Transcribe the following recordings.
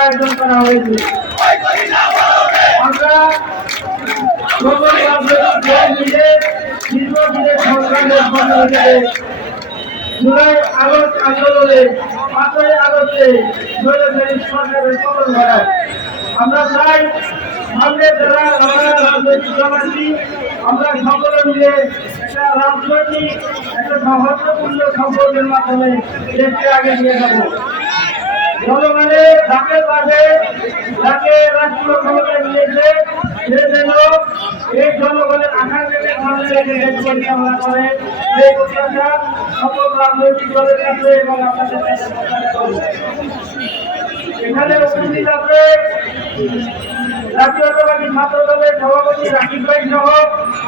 আয়োজন করা হয়েছে আমরা জুলাই আগস্ট আন্দোলনে পাঁচই আগস্টে সরকারের পতন ঘটায় আমরা চাই সামনে যারা আমরা রাজনৈতিক আমরা সকলে মিলে রাজনৈতিক, একটা সৌহার্দ্যপূর্ণ সম্পর্কের মাধ্যমে দেশকে আগে নিয়ে যাব। এই জনগণের আকাঙ্ক্ষাকে সামনে রেখে দেশ পরিচালনা করে রাজনৈতিক দলের এখানে উপস্থিত আছে জাতীয়তাবাদী ছাত্র দলের সভাপতি রাকিব ভাই সহ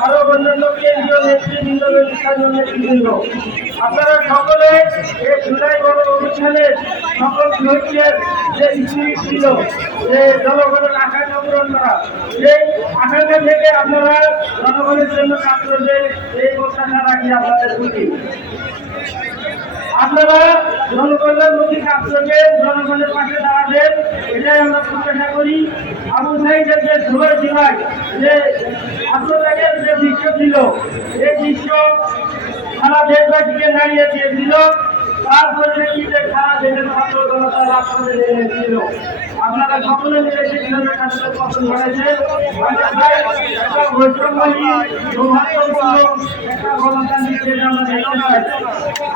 আরও অন্যান্য কেন্দ্রীয় নেতৃবৃন্দ স্থানীয় নেতৃবৃন্দ। আপনারা সকলে গণ অনুষ্ঠানে সকল স্পিরিট ছিল জনগণের আকাঙ্ক্ষা পূরণ করা, সেই আকাঙ্ক্ষা থেকে আপনারা জনগণের জন্য কাজ করবেন, এই প্রত্যাশা রাখি আপনাদের প্রতি। আপনারা প্রতি কাজ করবেন, জনগণের পাশে দাঁড়াবেন এটাই আমরা প্রত্যাশা করি সাইদের যে ঝুলের জেলায়। যে আত্মত্যাগের যে দৃশ্য ছিল, এই দৃশ্য সারা দেশবাসীকে নাড়িয়ে দিয়েছিল তার পরিপ্রেক্ষিতে আপনারা সকলে মিলে একটা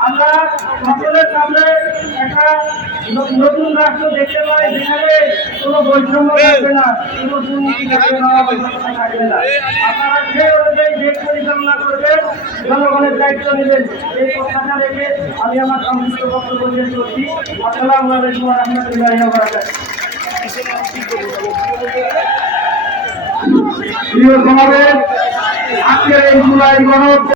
আমরা দেখতে সামনে একটা নতুন রাষ্ট্র দেখতে পাই, যেখানে কোনো বৈষম্য থাকবে না, কোনো দুর্নীতি থাকবে না থাকবে আপনারা সেই অনুযায়ী দেশ পরিচালনা দায়িত্ব নেবেন এই প্রত্যাশা রেখে আমি আমার সংশ্লিষ্ট বক্তব্য শেষ করছি। আলাইকুম আজকের এই জুলাই গণ